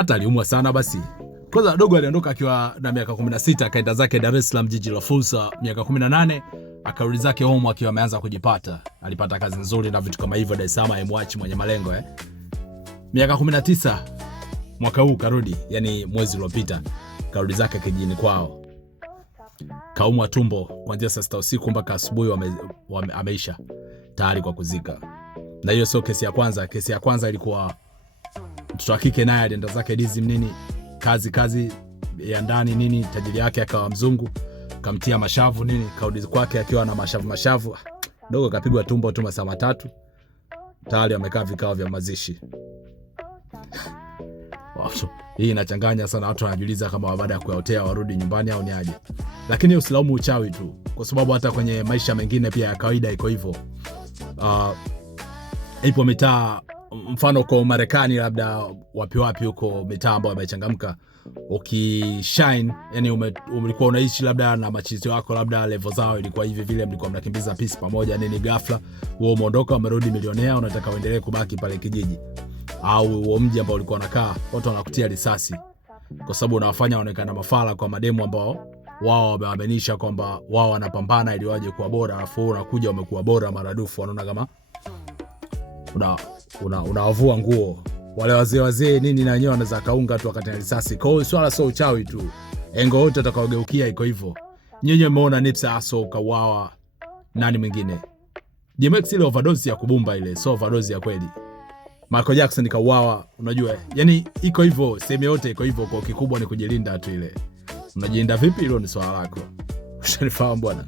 hata aliumwa sana basi. Kwanza dogo aliondoka akiwa na miaka 16, akaenda zake Dar es Salaam, jiji la fursa. Miaka 18 akarudi zake home akiwa ameanza kujipata. Alipata kazi nzuri na vitu kama hivyo Dar es Salaam, MWatch mwenye malengo Miaka 19 mwaka huu karudi, yani mwezi uliopita, karudi zake kijijini kwao. Kaumwa tumbo kuanzia saa 6 usiku mpaka asubuhi ameisha tayari kwa kuzika. Na hiyo sio kesi ya kwanza. Kesi ya kwanza ilikuwa mtoto wa kike naye alienda zake Dizim nini, kazi ya ndani nini, tajiri yake akawa mzungu, kamtia mashavu nini, kaudi kwake akiwa na mashavu. Dogo kapigwa tumbo tu masaa 3. Tayari amekaa vikao vya mazishi. Hii inachanganya sana, watu wanajiuliza kama baada ya kuyaotea warudi nyumbani au ni aje. Lakini usilaumu uchawi tu, kwa sababu hata kwenye maisha mengine pia ya kawaida iko hivyo. Ipo mitaa, mfano kwa Marekani labda wapi huko, mitaa ambayo imechangamka, ukishine, yani ulikuwa unaishi labda na machizi wako, labda level zao ilikuwa hivi vile, mlikuwa mnakimbiza peace pamoja nini, ghafla wewe umeondoka, umerudi milionea, unataka uendelee kubaki pale kijiji au huo mji ambao ulikuwa unakaa, watu wanakutia risasi kwa sababu unawafanya waonekana mafala kwa mademu ambao wao wameaminisha kwamba wao wanapambana ili waje kuwa bora, alafu unakuja umekuwa bora maradufu. Wanaona kama unawavua nguo wale wazee nini, na wenyewe wanaweza kaunga tu wakati na risasi. Kwa hiyo swala sio uchawi tu, engo wote utakaogeukia iko hivyo. Nyinyi mmeona Nipsey Hussle kauawa, nani mwingine? DMX ile overdose ya kubumba ile, so overdose ya kweli. Michael Jackson kauawa, unajua. Yani iko hivyo, sehemu yote iko hivyo, kwa kikubwa ni kujilinda tu ile. Unajilinda vipi, hilo ni swala lako. Ushanifahamu bwana.